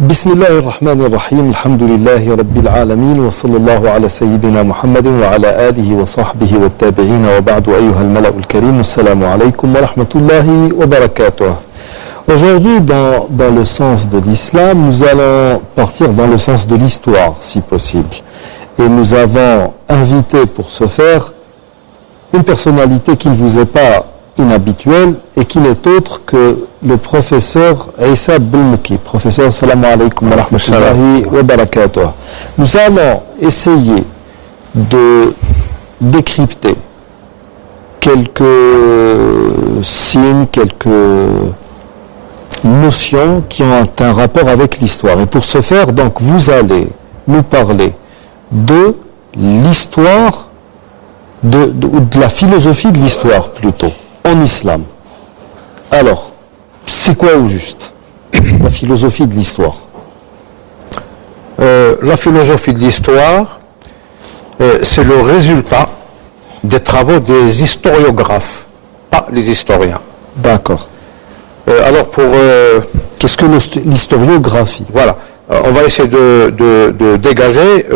بسم الله الرحمن الرحيم الحمد لله رب العالمين وصلى الله على سيدنا محمد وعلى آله وصحبه والتابعين وبعد أيها الملأ الكريم السلام عليكم ورحمة الله وبركاته. Aujourd'hui, dans le sens de l'islam, nous allons partir dans le sens de l'histoire, si possible. Et nous avons invité pour ce faire une personnalité qui ne vous est pas inhabituelle et qui n'est autre que le professeur Issa Belmouki. Professeur, salam alaikum wa rahmatullahi wa barakatuh. Nous allons essayer de décrypter quelques signes, quelques notions qui ont un rapport avec l'histoire. Et pour ce faire, donc, vous allez nous parler de l'histoire, de la philosophie de l'histoire plutôt, en islam. Alors, c'est quoi au juste la philosophie de l'histoire? La philosophie de l'histoire, c'est le résultat des travaux des historiographes, pas les historiens. D'accord. Alors pour... Qu'est-ce que l'historiographie? Voilà. On va essayer de dégager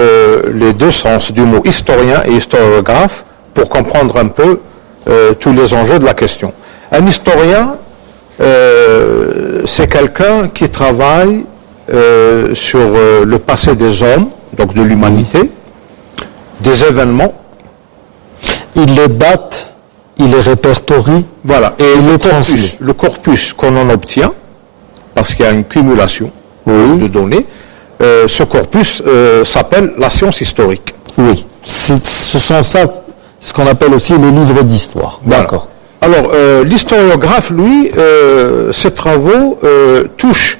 les deux sens du mot historien et historiographe pour comprendre un peu tous les enjeux de la question. Un historien, c'est quelqu'un qui travaille sur le passé des hommes, donc de l'humanité, des événements. Il les date, il les répertorie, voilà. Et le corpus qu'on en obtient, parce qu'il y a une cumulation de données, ce corpus s'appelle la science historique. Oui, ce sont ça, ce qu'on appelle aussi les livres d'histoire. Voilà. D'accord. Alors, l'historiographe, lui, ses travaux touchent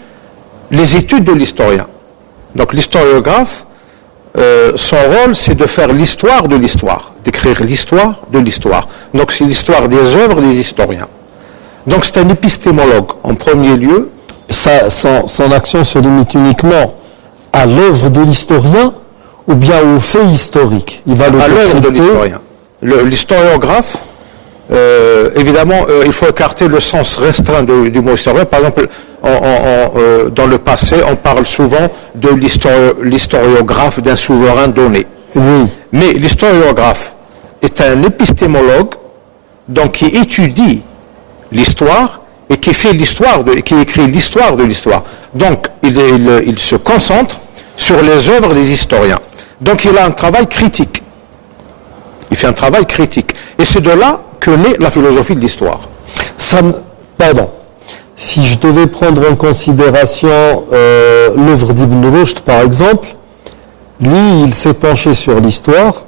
les études de l'historien. Donc, l'historiographe, son rôle, c'est de faire l'histoire de l'histoire, d'écrire l'histoire de l'histoire. Donc, c'est l'histoire des œuvres des historiens. Donc, c'est un épistémologue, en premier lieu. Son action se limite uniquement à l'œuvre de l'historien ou bien au fait historique? Il va à l'œuvre de l'historien. L'historiographe, évidemment, il faut écarter le sens restreint du mot historien. Par exemple, dans le passé, on parle souvent de l'historiographe d'un souverain donné. Oui. Mais l'historiographe est un épistémologue, donc qui étudie l'histoire et qui fait qui écrit l'histoire de l'histoire. Donc, il se concentre sur les œuvres des historiens. Donc, il a un travail critique. Il fait un travail critique. Et c'est de là que naît la philosophie de l'histoire. Pardon. Si je devais prendre en considération l'œuvre d'Ibn Rushd, par exemple, lui, il s'est penché sur l'histoire.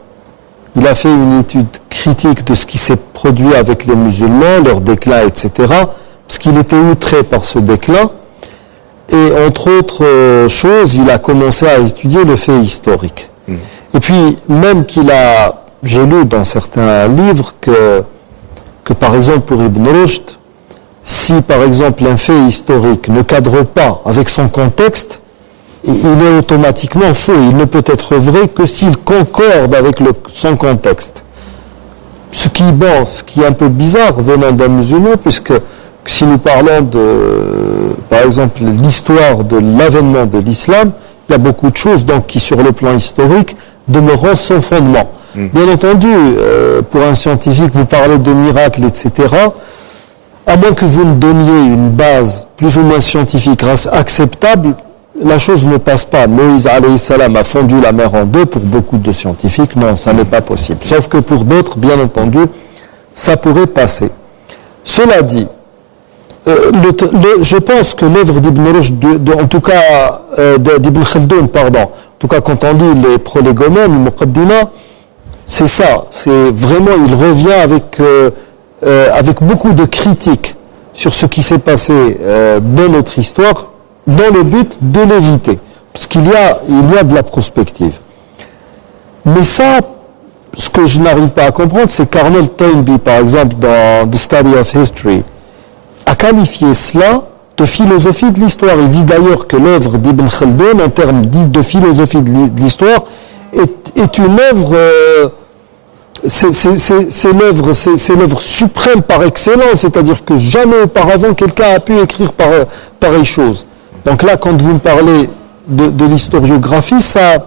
Il a fait une étude critique de ce qui s'est produit avec les musulmans, leur déclin, etc., parce qu'il était outré par ce déclin. Et entre autres choses, il a commencé à étudier le fait historique. Et puis, même j'ai lu dans certains livres que par exemple pour Ibn Rushd, si par exemple un fait historique ne cadre pas avec son contexte, il est automatiquement faux. Il ne peut être vrai que s'il concorde avec son contexte. Ce qui est un peu bizarre venant d'un musulman, puisque si nous parlons par exemple, l'histoire de l'avènement de l'islam, il y a beaucoup de choses donc, qui, sur le plan historique, demeureront sans fondement. Bien entendu, pour un scientifique, vous parlez de miracles, etc., à moins que vous ne donniez une base plus ou moins scientifique acceptable, la chose ne passe pas. Moïse alayhi salam a fondu la mer en deux. Pour beaucoup de scientifiques, non, ça n'est pas possible. Sauf que pour d'autres, bien entendu, ça pourrait passer. Cela dit, je pense que l'œuvre d'Ibn Rushd, en tout cas d'Ibn Khaldoun, pardon, en tout cas quand on lit les prolégomènes, les Muqaddima, c'est ça, c'est vraiment, il revient avec beaucoup de critiques sur ce qui s'est passé dans notre histoire, dans le but de l'éviter, parce qu'il y a de la prospective. Mais ça, ce que je n'arrive pas à comprendre, c'est qu'Arnold Toynbee, par exemple, dans The Study of History, a qualifié cela de philosophie de l'histoire. Il dit d'ailleurs que l'œuvre d'Ibn Khaldoun, en termes de philosophie de l'histoire, est une œuvre, c'est l'œuvre suprême par excellence, c'est-à-dire que jamais auparavant quelqu'un a pu écrire pareille chose. Donc là, quand vous me parlez de l'historiographie, ça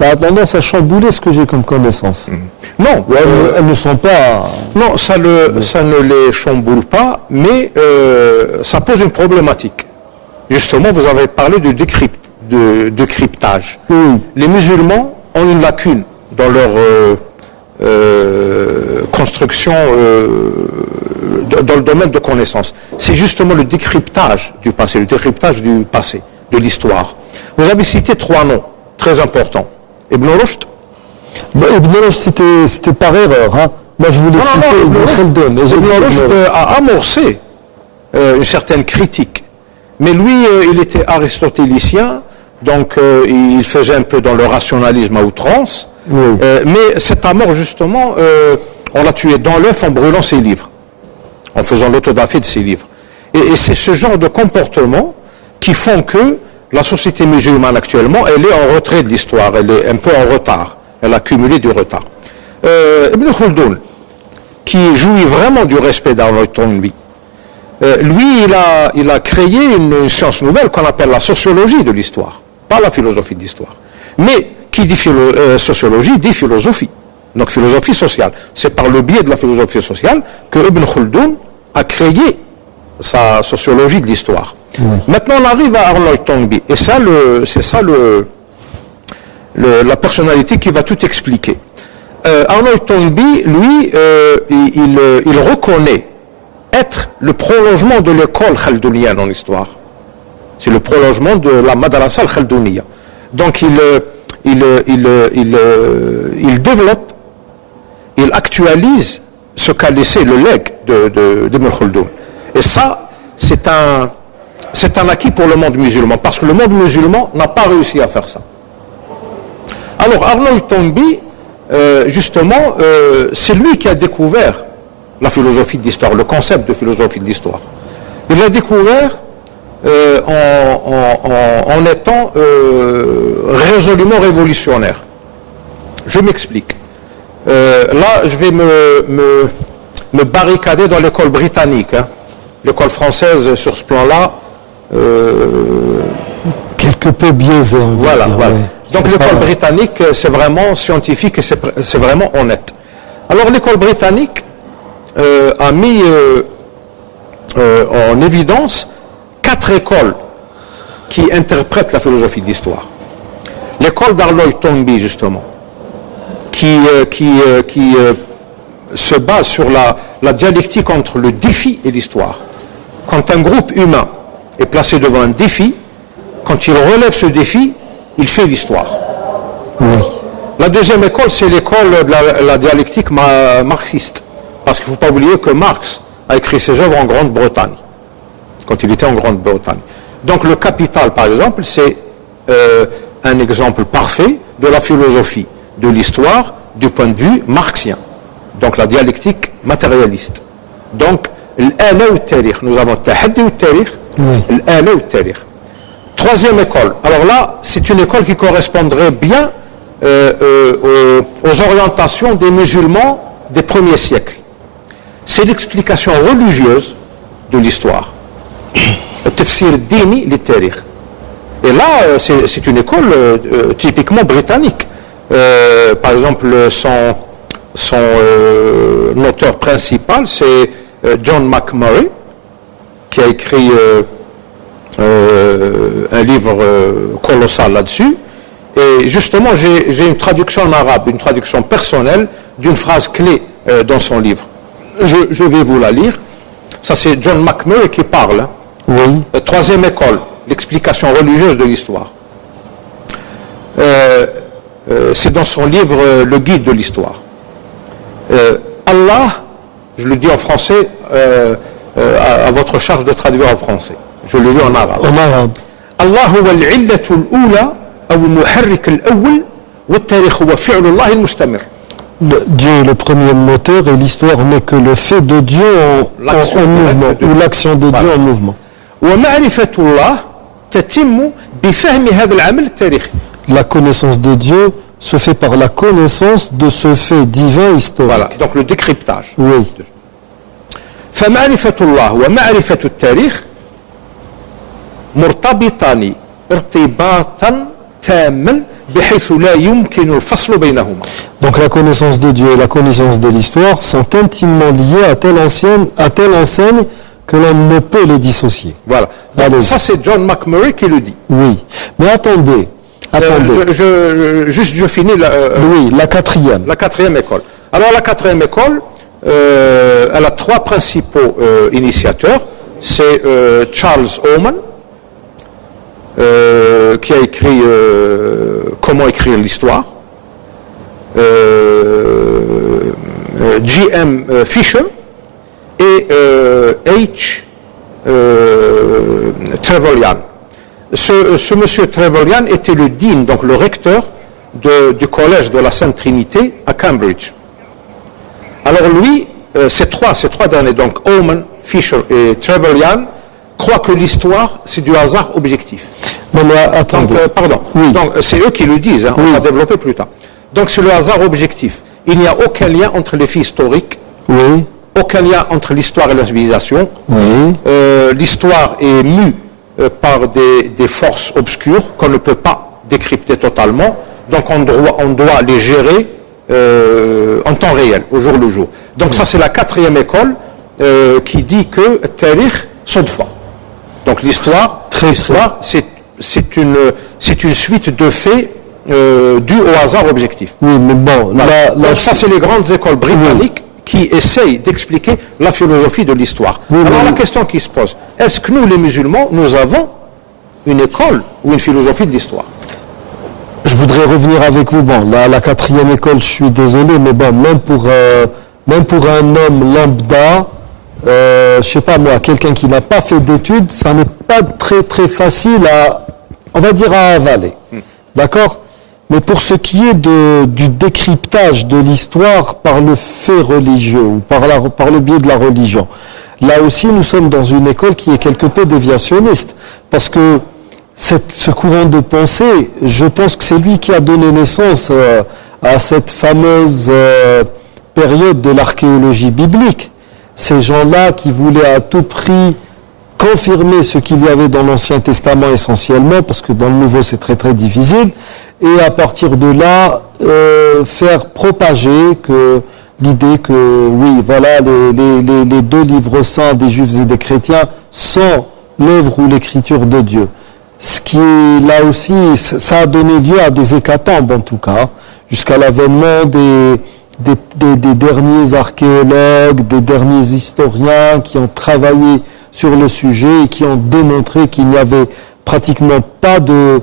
a tendance à chambouler ce que j'ai comme connaissance. Non, elles ne sont pas... Non, ça ne les chamboule pas, mais ça pose une problématique. Justement, vous avez parlé de cryptage. Oui. Les musulmans ont une lacune dans leur construction dans le domaine de connaissance. C'est justement le décryptage du passé, de l'histoire. Vous avez cité 3 noms très importants. Ibn Rushd. Ibn Rushd, c'était par erreur. Hein. Moi, je voulais citer Ibn Khaldoun. Ibn Rushd a amorcé une certaine critique. Mais lui, il était aristotélicien, donc il faisait un peu dans le rationalisme à outrance. Oui. Mais cet amour, justement, on l'a tué dans l'œuf en brûlant ses livres, en faisant l'autodafé de ses livres. Et c'est ce genre de comportement qui font que la société musulmane actuellement, elle est en retrait de l'histoire, elle est un peu en retard, elle a accumulé du retard. Ibn Khaldoun, qui jouit vraiment du respect d'Arnold Toynbee, lui, il a créé une science nouvelle qu'on appelle la sociologie de l'histoire, pas la philosophie de l'histoire. Mais qui dit sociologie, dit philosophie, donc philosophie sociale. C'est par le biais de la philosophie sociale que Ibn Khaldoun a créé sa sociologie de l'histoire. Maintenant, on arrive à Arnold Toynbee, et c'est ça la personnalité qui va tout expliquer. Arnold Toynbee, lui, il reconnaît être le prolongement de l'école khaldounienne en histoire. C'est le prolongement de la madrasa al-Khaldounia. Donc, il développe, il actualise ce qu'a laissé le legs d'Ibn Khaldoun. Et ça, c'est un acquis pour le monde musulman, parce que le monde musulman n'a pas réussi à faire ça. Alors, Arnold Toynbee, justement, c'est lui qui a découvert la philosophie de l'histoire, le concept de philosophie de l'histoire. Il l'a découvert en étant résolument révolutionnaire. Je m'explique. Là, je vais me barricader dans l'école britannique. Hein. L'école française, sur ce plan-là, quelque peu biaisé. Voilà. Oui. Donc l'école britannique, c'est vraiment scientifique et c'est vraiment honnête. Alors l'école britannique a mis en évidence 4 écoles qui interprètent la philosophie de l'histoire. L'école d'Arnold Toynbee, justement, qui se base sur la dialectique entre le défi et l'histoire. Quand un groupe humain est placé devant un défi, quand il relève ce défi, il fait l'histoire. Oui. La deuxième école, c'est l'école de la dialectique marxiste. Parce qu'il ne faut pas oublier que Marx a écrit ses œuvres en Grande-Bretagne, quand il était en Grande-Bretagne. Donc le Capital, par exemple, c'est un exemple parfait de la philosophie de l'histoire du point de vue marxien. Donc la dialectique matérialiste. Donc, l'Ala ou Tarikh, nous avons Tahaddi ou Tarikh, l'Ala ou Tarikh. Troisième école. Alors là, c'est une école qui correspondrait bien aux orientations des musulmans des premiers siècles. C'est l'explication religieuse de l'histoire. Le tafsir dini, les tarikh. Et là, c'est une école typiquement britannique. Par exemple, son auteur principal, c'est John McMurray, qui a écrit un livre colossal là-dessus. Et justement, j'ai une traduction en arabe, une traduction personnelle d'une phrase clé dans son livre. Je vais vous la lire. Ça, c'est John McMurray qui parle. Hein. Oui. Troisième école, l'explication religieuse de l'histoire. C'est dans son livre Le Guide de l'histoire. Allah, je le dis en français, à votre charge de traduire en français. Je le lis en arabe. En arabe. Allah huwa al-'illatu al-ula aw al-muharrik al-awwal wa al-tarikh huwa fi'lu Allah al-mustamir. Dieu est le premier moteur et l'histoire n'est que le fait de Dieu en mouvement, ou l'action de Dieu en mouvement. ومعرفة الله تتم بفهم هذا العمل التاريخي. La connaissance de Dieu se fait par la connaissance de ce fait divin historique. Voilà, donc le décryptage. Oui. فمعرفة الله ومعرفة التاريخ مرتبطان ارتباطا تاما بحيث لا يمكن الفصل بينهما. Donc la connaissance de Dieu et la connaissance de l'histoire sont intimement liées à telle enseigne que l'on ne peut les dissocier. Voilà. Donc, ça c'est John McMurray qui le dit. Oui. Mais attendez. Je finis oui, la quatrième. La quatrième école. Alors la quatrième école, elle a trois principaux initiateurs. C'est Charles Oman, qui a écrit Comment écrire l'histoire. J.M. Fisher et H. Trevelyan. Ce monsieur Trevelyan était le dean, donc le recteur du collège de la Sainte Trinité à Cambridge. Alors lui, ces trois derniers, donc Oman, Fisher et Trevelyan, croient que l'histoire c'est du hasard objectif. Non mais attendez. Donc, pardon. Oui. Donc c'est eux qui le disent, hein, on va développer plus tard. Donc c'est le hasard objectif. Il n'y a aucun lien entre les faits historiques, oui. Aucun lien entre l'histoire et la civilisation. Oui. L'histoire est mue par des forces obscures qu'on ne peut pas décrypter totalement. Donc on doit les gérer en temps réel, au jour le jour. Donc ça c'est la quatrième école qui dit que tarikh sodfa. Donc l'histoire, c'est une suite de faits dus au hasard objectif. Oui, mais bon, donc ça c'est les grandes écoles britanniques qui essayent d'expliquer la philosophie de l'histoire. Oui, alors la question qui se pose, est-ce que nous les musulmans, nous avons une école ou une philosophie de l'histoire? Je voudrais revenir avec vous. Bon, la quatrième école, je suis désolé, mais bon, même pour un homme lambda, je sais pas moi, quelqu'un qui n'a pas fait d'études, ça n'est pas très très facile on va dire à avaler. D'accord? Mais pour ce qui est du décryptage de l'histoire par le fait religieux ou par le biais de la religion, là aussi nous sommes dans une école qui est quelque peu déviationniste, parce que ce courant de pensée, je pense que c'est lui qui a donné naissance à cette fameuse période de l'archéologie biblique. Ces gens-là qui voulaient à tout prix confirmer ce qu'il y avait dans l'Ancien Testament essentiellement, parce que dans le Nouveau c'est très très difficile, et à partir de là, faire propager l'idée que, oui, voilà, les deux livres saints des Juifs et des chrétiens sont l'œuvre ou l'écriture de Dieu. Ce qui, là aussi, ça a donné lieu à des hécatombes, en tout cas, jusqu'à l'avènement des derniers archéologues, des derniers historiens qui ont travaillé sur le sujet et qui ont démontré qu'il n'y avait pratiquement pas de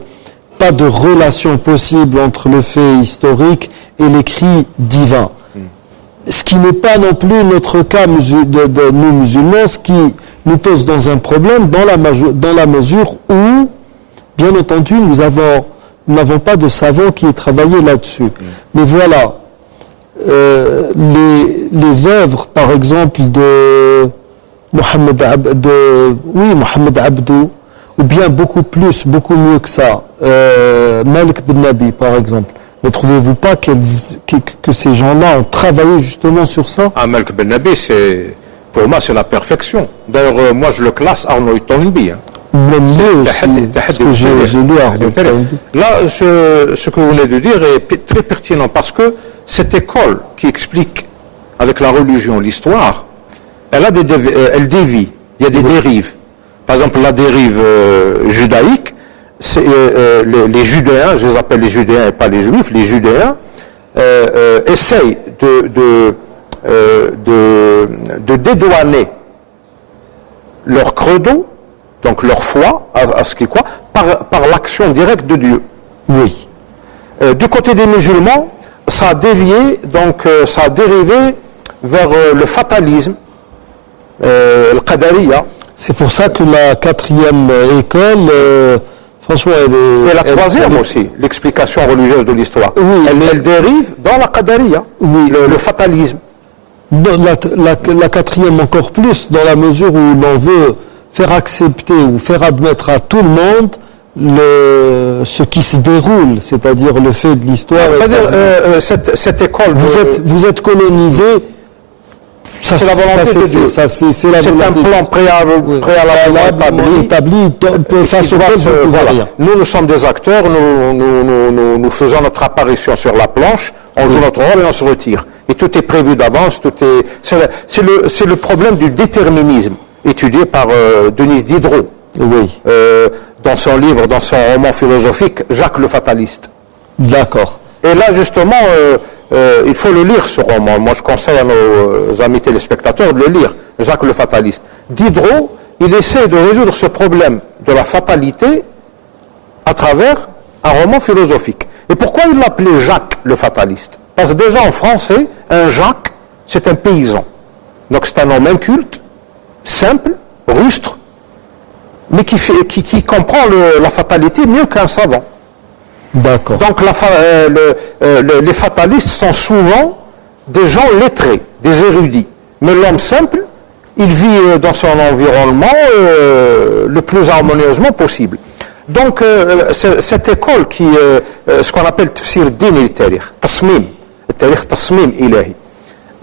relation possible entre le fait historique et l'écrit divin. Ce qui n'est pas non plus notre cas de nous musulmans, ce qui nous pose dans un problème dans la mesure où, bien entendu, nous n'avons pas de savants qui aient travaillé là-dessus. Mais voilà, les œuvres, par exemple, de Mohamed Abdou, ou bien beaucoup mieux que ça, Malik bin Nabi, par exemple. Ne trouvez-vous pas que ces gens-là ont travaillé justement sur ça? Malik bin Nabi, pour moi, c'est la perfection. D'ailleurs, moi, je le classe Arnold Toynbee. Même mieux aussi, parce que j'ai lu Arnold Toynbee. Là, ce que vous venez de dire est très pertinent, parce que cette école qui explique avec la religion l'histoire, elle dévie, il y a des dérives. Par exemple, la dérive judaïque, c'est les Judéens, je les appelle les Judéens et pas les Juifs, les Judéens essayent de dédouaner leur credo, donc leur foi, à ce qu'ils croient, par l'action directe de Dieu. Oui. Du côté des musulmans, ça a dévié, donc ça a dérivé vers le fatalisme, le qadariya. C'est pour ça que la quatrième école, franchement, Et la troisième aussi, l'explication religieuse de l'histoire. Oui, elle dérive dans la qadariya, oui, le fatalisme. La quatrième encore plus, dans la mesure où l'on veut faire accepter ou faire admettre à tout le monde ce qui se déroule, c'est-à-dire le fait de l'histoire. C'est-à-dire, cette école... Vous êtes colonisé, c'est la volonté de Dieu. C'est un plan préalablement établi face au peuple, voilà. Nous sommes des acteurs, nous faisons notre apparition sur la planche, on joue notre rôle et on se retire. Et tout est prévu d'avance, c'est le problème du déterminisme, étudié par Denis Diderot. Oui. Dans son livre, dans son roman philosophique, Jacques le Fataliste. D'accord. Et là, justement, il faut le lire, ce roman. Moi, je conseille à nos amis téléspectateurs de le lire, Jacques le Fataliste. Diderot, il essaie de résoudre ce problème de la fatalité à travers un roman philosophique. Et pourquoi il l'appelait Jacques le Fataliste? Parce que déjà, en français, un Jacques, c'est un paysan. Donc, c'est un homme inculte, simple, rustre, mais qui comprend la fatalité mieux qu'un savant. D'accord. Donc les fatalistes sont souvent des gens lettrés, des érudits. Mais l'homme simple, il vit dans son environnement le plus harmonieusement possible. Donc cette école qui ce qu'on appelle tafsir din al-tarikh, tasmim ilahi,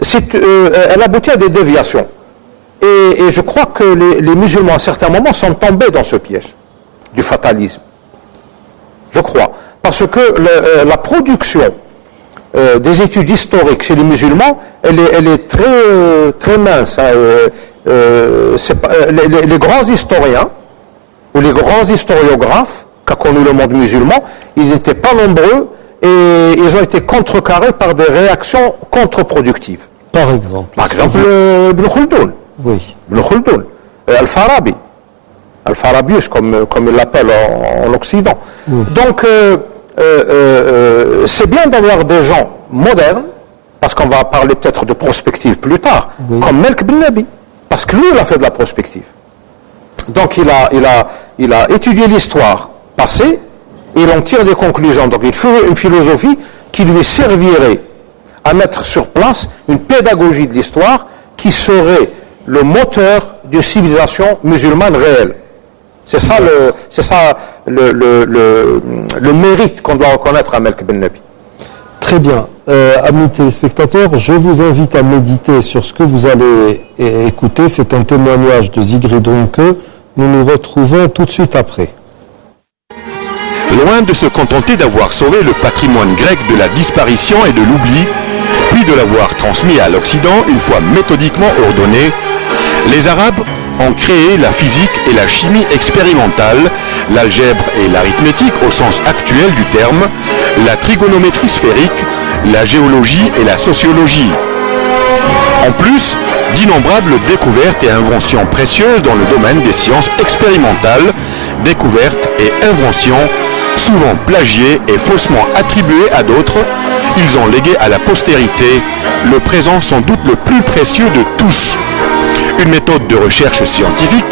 elle aboutit à des déviations. Et je crois que les musulmans, à certains moments, sont tombés dans ce piège du fatalisme. Je crois. Parce que la production des études historiques chez les musulmans, elle est très mince. Les grands historiens, ou les grands historiographes qu'a connu le monde musulman, ils n'étaient pas nombreux et ils ont été contrecarrés par des réactions contre-productives. Par exemple Ibn Khuldoun. Oui. Ibn Khuldoun, Al-Farabi, Al-Farabius comme il l'appelle en Occident. Oui. Donc c'est bien d'avoir des gens modernes, parce qu'on va parler peut-être de prospective plus tard, oui, comme Melk Ben Nabi, parce que lui il a fait de la prospective. Donc il a étudié l'histoire passée et il en tire des conclusions. Donc il fait une philosophie qui lui servirait à mettre sur place une pédagogie de l'histoire qui serait le moteur d'une civilisation musulmane réelle. C'est ça le mérite qu'on doit reconnaître à Melk Ben Nabi. Très bien. Amis téléspectateurs, je vous invite à méditer sur ce que vous allez écouter. C'est un témoignage de Sigrid Runke. Nous nous retrouvons tout de suite après. Loin de se contenter d'avoir sauvé le patrimoine grec de la disparition et de l'oubli, puis de l'avoir transmis à l'Occident une fois méthodiquement ordonné, les Arabes ont créé la physique et la chimie expérimentale, l'algèbre et l'arithmétique au sens actuel du terme, la trigonométrie sphérique, la géologie et la sociologie. En plus d'innombrables découvertes et inventions précieuses dans le domaine des sciences expérimentales, découvertes et inventions souvent plagiées et faussement attribuées à d'autres, ils ont légué à la postérité le présent sans doute le plus précieux de tous. Une méthode de recherche scientifique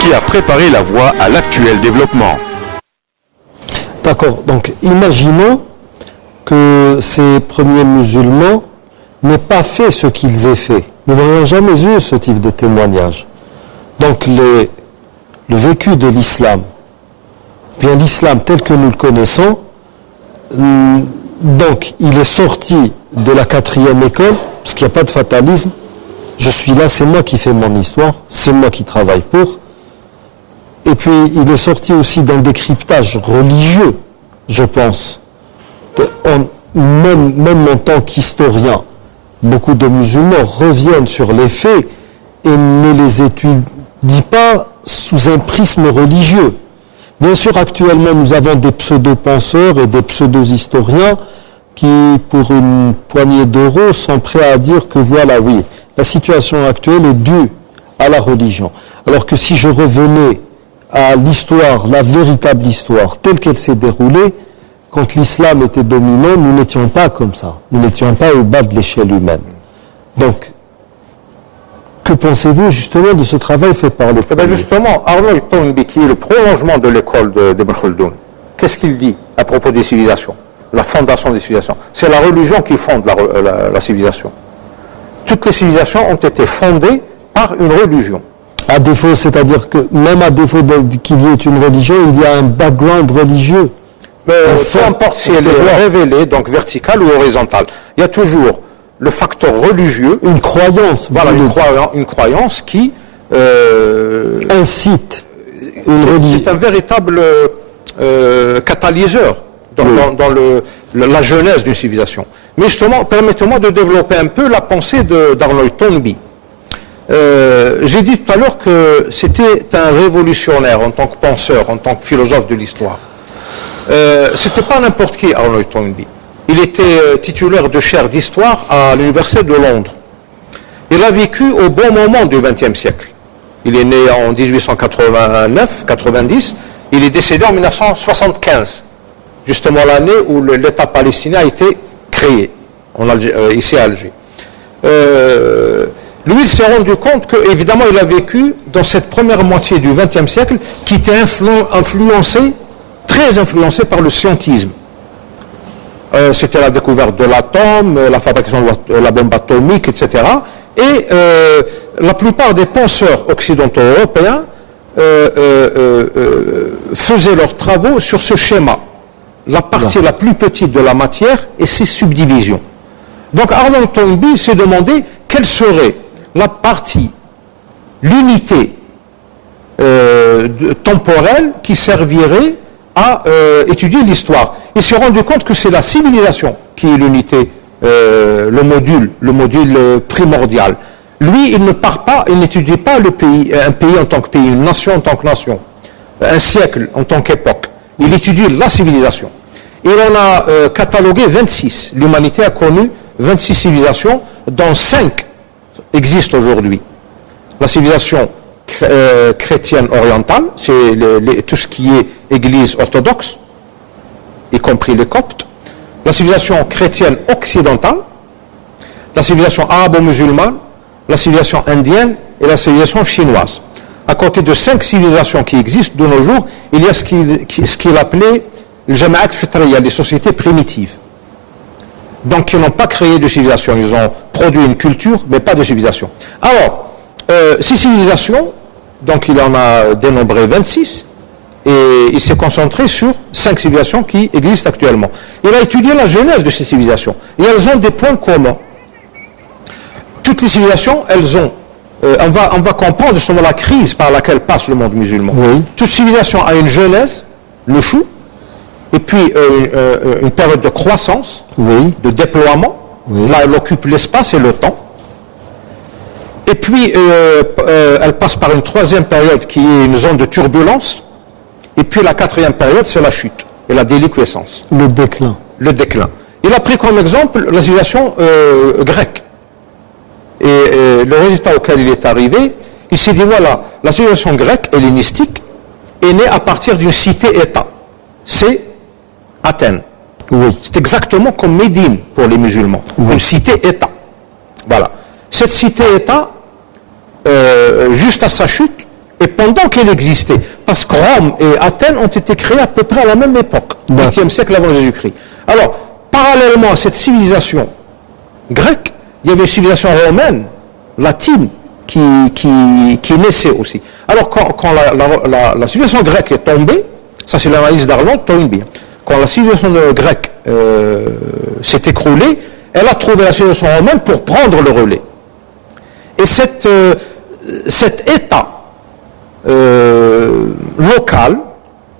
qui a préparé la voie à l'actuel développement. D'accord, donc imaginons que ces premiers musulmans n'aient pas fait ce qu'ils aient fait. Nous n'aurions jamais eu ce type de témoignage. Donc le vécu de l'islam, bien l'islam tel que nous le connaissons, donc il est sorti de la quatrième école, parce qu'il n'y a pas de fatalisme. Je suis là, c'est moi qui fais mon histoire, c'est moi qui travaille pour. Et puis, il est sorti aussi d'un décryptage religieux, je pense. Même en tant qu'historien, beaucoup de musulmans reviennent sur les faits et ne les étudient pas sous un prisme religieux. Bien sûr, actuellement, nous avons des pseudo-penseurs et des pseudo-historiens qui, pour une poignée d'euros, sont prêts à dire que voilà, oui, la situation actuelle est due à la religion. Alors que si je revenais à l'histoire, la véritable histoire, telle qu'elle s'est déroulée, quand l'islam était dominant, nous n'étions pas comme ça. Nous n'étions pas au bas de l'échelle humaine. Donc, que pensez-vous justement de ce travail fait par le Eh bien justement, Arnold Toynbee, qui est le prolongement de l'école d'Ibn Khaldun, qu'est-ce qu'il dit à propos des civilisations? La fondation des civilisations. C'est la religion qui fonde la civilisation. Toutes les civilisations ont été fondées par une religion. À défaut, c'est-à-dire que même à défaut qu'il y ait une religion, il y a un background religieux. Mais peu importe si elle est révélée, donc verticale ou horizontale, il y a toujours le facteur religieux. Une croyance. Voilà, une croyance qui incite une religion. C'est un véritable catalyseur dans la genèse d'une civilisation. Mais justement, permettez-moi de développer un peu la pensée d'Arnold Toynbee. J'ai dit tout à l'heure que c'était un révolutionnaire en tant que penseur, en tant que philosophe de l'histoire. C'était pas n'importe qui, Arnold Toynbee. Il était titulaire de chaire d'histoire à l'université de Londres. Il a vécu au bon moment du XXe siècle. Il est né en 1889-90. Il est décédé en 1975, justement l'année où l'État palestinien a été créé, ici à Alger. Lui, il s'est rendu compte que, évidemment, il a vécu dans cette première moitié du XXe siècle qui était très influencé par le scientisme. C'était la découverte de l'atome, la fabrication de la bombe atomique, etc. Et la plupart des penseurs occidentaux européens faisaient leurs travaux sur ce schéma. La partie la plus petite de la matière et ses subdivisions. Donc Arnold Toynbee s'est demandé quelle serait la partie, l'unité temporelle qui servirait à étudier l'histoire. Il s'est rendu compte que c'est la civilisation qui est l'unité, le module primordial. Lui, il ne part pas, il n'étudie pas un pays en tant que pays, une nation en tant que nation, un siècle en tant qu'époque. Il étudie la civilisation. Il en a catalogué 26. L'humanité a connu 26 civilisations, dont 5 existent aujourd'hui. La civilisation chrétienne orientale, c'est tout ce qui est église orthodoxe, y compris les coptes. La civilisation chrétienne occidentale, la civilisation arabo-musulmane, la civilisation indienne et la civilisation chinoise. À côté de 5 civilisations qui existent de nos jours, il y a ce qu'il appelait le Jama'at Fitriya, les sociétés primitives. Donc, ils n'ont pas créé de civilisation, ils ont produit une culture, mais pas de civilisation. Alors, ces civilisations, donc il en a dénombré 26, et il s'est concentré sur 5 civilisations qui existent actuellement. Il a étudié la genèse de ces civilisations, et elles ont des points communs. Toutes les civilisations, elles ont, on va comprendre justement la crise par laquelle passe le monde musulman. Oui. Toute civilisation a une genèse, le chou, et puis une période de croissance, Oui. de déploiement. Oui. Là, elle occupe l'espace et le temps. Et puis, elle passe par une troisième période qui est une zone de turbulence. Et puis, la quatrième période, c'est la chute et la déliquescence. Le déclin. Le déclin. Il a pris comme exemple la civilisation grecque. Et le résultat auquel il est arrivé, il s'est dit, voilà, la civilisation grecque, hellénistique, est née à partir d'une cité-État. C'est Athènes. Oui. C'est exactement comme Médine pour les musulmans. Oui. Une cité-État. Voilà. Cette cité-État, juste à sa chute, et pendant qu'elle existait, parce que Rome et Athènes ont été créées à peu près à la même époque, 8e siècle avant Jésus-Christ. Alors, parallèlement à cette civilisation grecque, il y avait une civilisation romaine, latine, qui naissait aussi. Alors, quand la civilisation grecque est tombée, ça c'est l'analyse d'Arnold Toynbee, quand la civilisation grecque s'est écroulée, elle a trouvé la civilisation romaine pour prendre le relais. Et cet État local,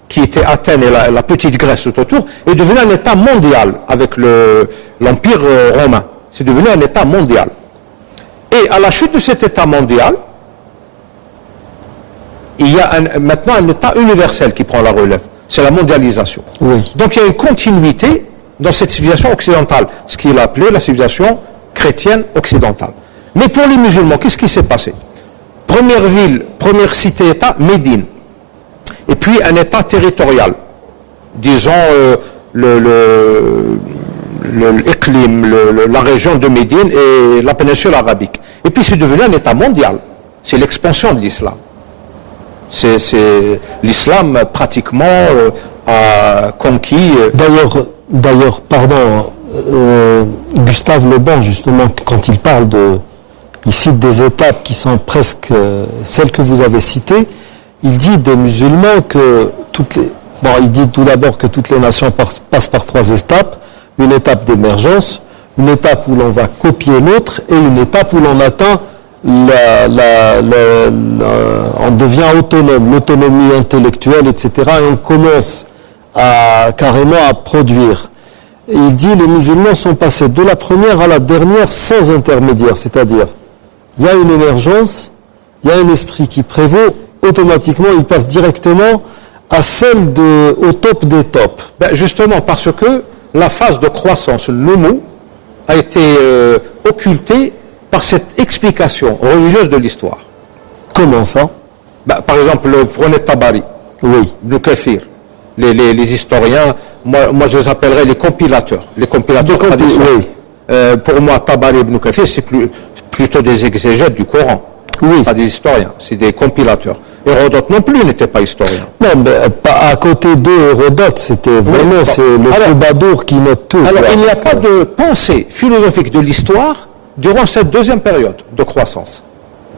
qui était Athènes et la petite Grèce tout autour, est devenu un État mondial avec l'Empire romain. C'est devenu un État mondial. Et à la chute de cet État mondial, il y a maintenant un État universel qui prend la relève. C'est la mondialisation. Oui. Donc il y a une continuité dans cette civilisation occidentale, ce qu'il a appelé la civilisation chrétienne occidentale. Mais pour les musulmans, qu'est-ce qui s'est passé? Première ville, première cité-État, Médine. Et puis un État territorial. Disons l'Iqlim, la région de Médine et la péninsule arabique. Et puis c'est devenu un État mondial. C'est l'expansion de l'islam. C'est l'islam pratiquement a conquis. D'ailleurs, pardon, Gustave Le Bon, justement, quand il parle il cite des étapes qui sont presque celles que vous avez citées, il dit des musulmans que il dit tout d'abord que toutes les nations passent par 3 étapes, une étape d'émergence, une étape où l'on va copier l'autre et une étape où l'on atteint on devient autonome, l'autonomie intellectuelle, etc. Et on commence carrément à produire. Et il dit les musulmans sont passés de la première à la dernière sans intermédiaire, c'est-à-dire il y a une émergence, il y a un esprit qui prévaut, automatiquement il passe directement à celle au top des tops. Justement parce que la phase de croissance, le noumou, a été occultée par cette explication religieuse de l'histoire. Comment ça? Par exemple, prenez Tabari, oui. Ibn Kathir, les historiens, moi je les appellerais les compilateurs traditionnels. Oui. Pour moi, Tabari et Ibn Kathir, c'est plutôt des exégètes du Coran. Oui. Pas des historiens, c'est des compilateurs. Hérodote non plus n'était pas historien. Non, mais à côté d'eux, Hérodote, c'était vraiment c'est le troubadour qui note tout. Alors, il n'y a pas de pensée philosophique de l'histoire durant cette deuxième période de croissance.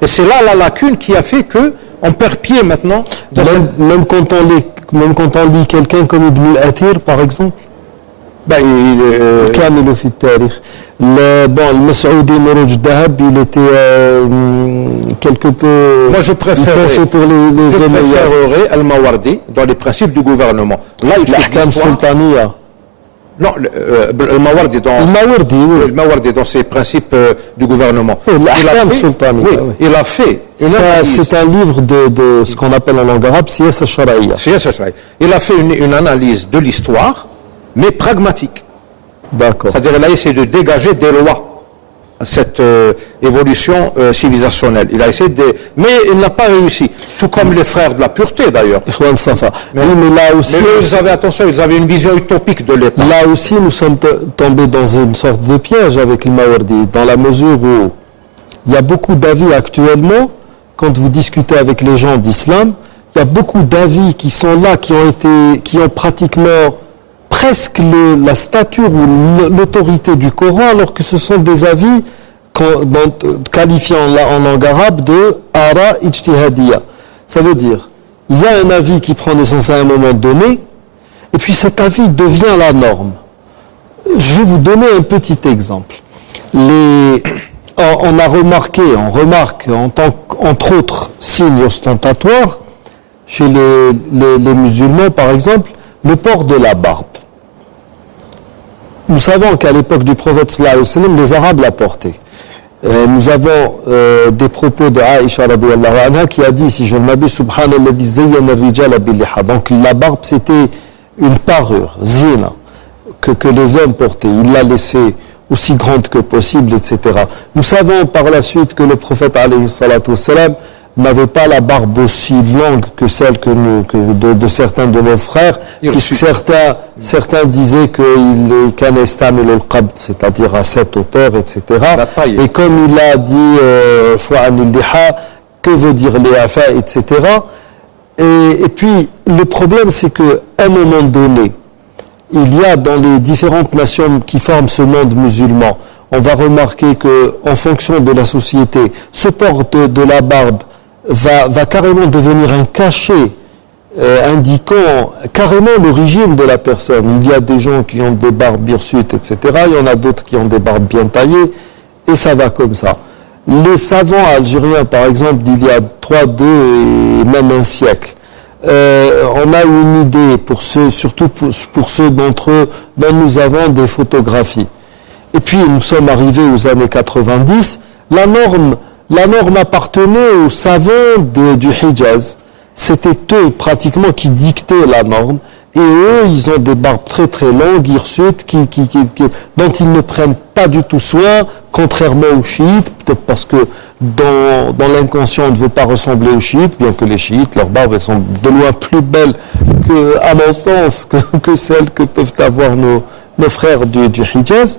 Et c'est là la lacune qui a fait qu'on perd pied maintenant. Même quand on lit quelqu'un comme Ibn al-Athir, par exemple. كامل في التاريخ. المسعودي مروج الذهب, il était quelque peu. Moi je préférerais Al-Mawardi dans les principes du gouvernement. Là il l'ahkam sultaniya. Non, Al-Mawardi dans ses principes du gouvernement. L'ahkam sultaniya. Il a fait c'est un livre de ce qu'on appelle en langue arabe siyasa shar'iyya. Il a fait une analyse de l'histoire, mais pragmatique. D'accord. C'est-à-dire qu'il a essayé de dégager des lois à cette évolution civilisationnelle. Il a essayé mais il n'a pas réussi. Tout comme les frères de la pureté d'ailleurs. Mais là aussi. Mais ils avaient une vision utopique de l'État. Là aussi, nous sommes tombés dans une sorte de piège avec le Mawardi, dans la mesure où il y a beaucoup d'avis actuellement, quand vous discutez avec les gens d'islam, il y a beaucoup d'avis qui sont là, qui ont pratiquement presque la stature ou l'autorité du Coran, alors que ce sont des avis qualifiés en langue arabe de ara ijtihadiyya. Ça veut dire, il y a un avis qui prend naissance à un moment donné, et puis cet avis devient la norme. Je vais vous donner un petit exemple. On remarque entre autres signes ostentatoires, chez les musulmans par exemple, le port de la barbe. Nous savons qu'à l'époque du prophète sallallahu alayhi wa sallam, les Arabes la portaient. Nous avons des propos de Aïcha radiyallahu anha qui a dit, si je ne m'abuse, subhanalladhi zayyana ar-rijala bil-liha. Donc la barbe c'était une parure, zina, que les hommes portaient. Il l'a laissée aussi grande que possible, etc. Nous savons par la suite que le prophète alayhi salatu wassalam n'avait pas la barbe aussi longue que celle de certains de nos frères, puisque certains disaient qu'il est kanestamil al-qabd, c'est-à-dire à cette hauteur, etc. Et comme il a dit fa'anil liha, que veut dire lihafa, etc. Et puis le problème c'est que à un moment donné, il y a dans les différentes nations qui forment ce monde musulman, on va remarquer que en fonction de la société, ce port de la barbe va carrément devenir un cachet indiquant carrément l'origine de la personne. Il y a des gens qui ont des barbes hirsutes, etc. Il y en a d'autres qui ont des barbes bien taillées, et ça va comme ça. Les savants algériens, par exemple, d'il y a 3, 2 et même un siècle, on a une idée, surtout pour ceux d'entre eux dont nous avons des photographies. Et puis nous sommes arrivés aux années 90, la norme appartenait aux savants du Hijaz. C'était eux pratiquement qui dictaient la norme. Et eux, ils ont des barbes très très longues, hirsutes, dont ils ne prennent pas du tout soin, contrairement aux chiites, peut-être parce que dans l'inconscient, on ne veut pas ressembler aux chiites, bien que les chiites, leurs barbes, elles sont de loin plus belles, à mon sens, que celles que peuvent avoir nos frères du Hijaz.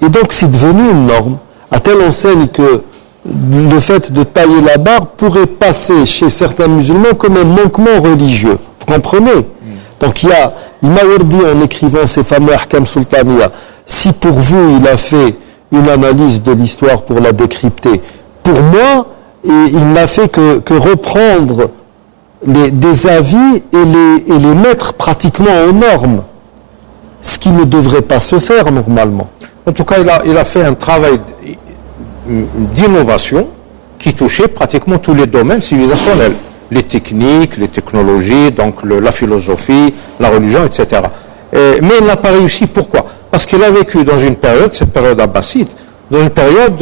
Et donc, c'est devenu une norme, à telle enseigne que le fait de tailler la barbe pourrait passer chez certains musulmans comme un manquement religieux. Vous comprenez ? Donc il y a Mawardi en écrivant ces fameux Ahkam Sultaniya, si pour vous il a fait une analyse de l'histoire pour la décrypter, pour moi, il n'a fait que reprendre des avis et les mettre pratiquement aux normes, ce qui ne devrait pas se faire normalement. En tout cas, il a fait un travail d'innovation qui touchait pratiquement tous les domaines civilisationnels. Les techniques, les technologies, donc la philosophie, la religion, etc. Mais il n'a pas réussi. Pourquoi? Parce qu'il a vécu dans une période, cette période abbasside, dans une période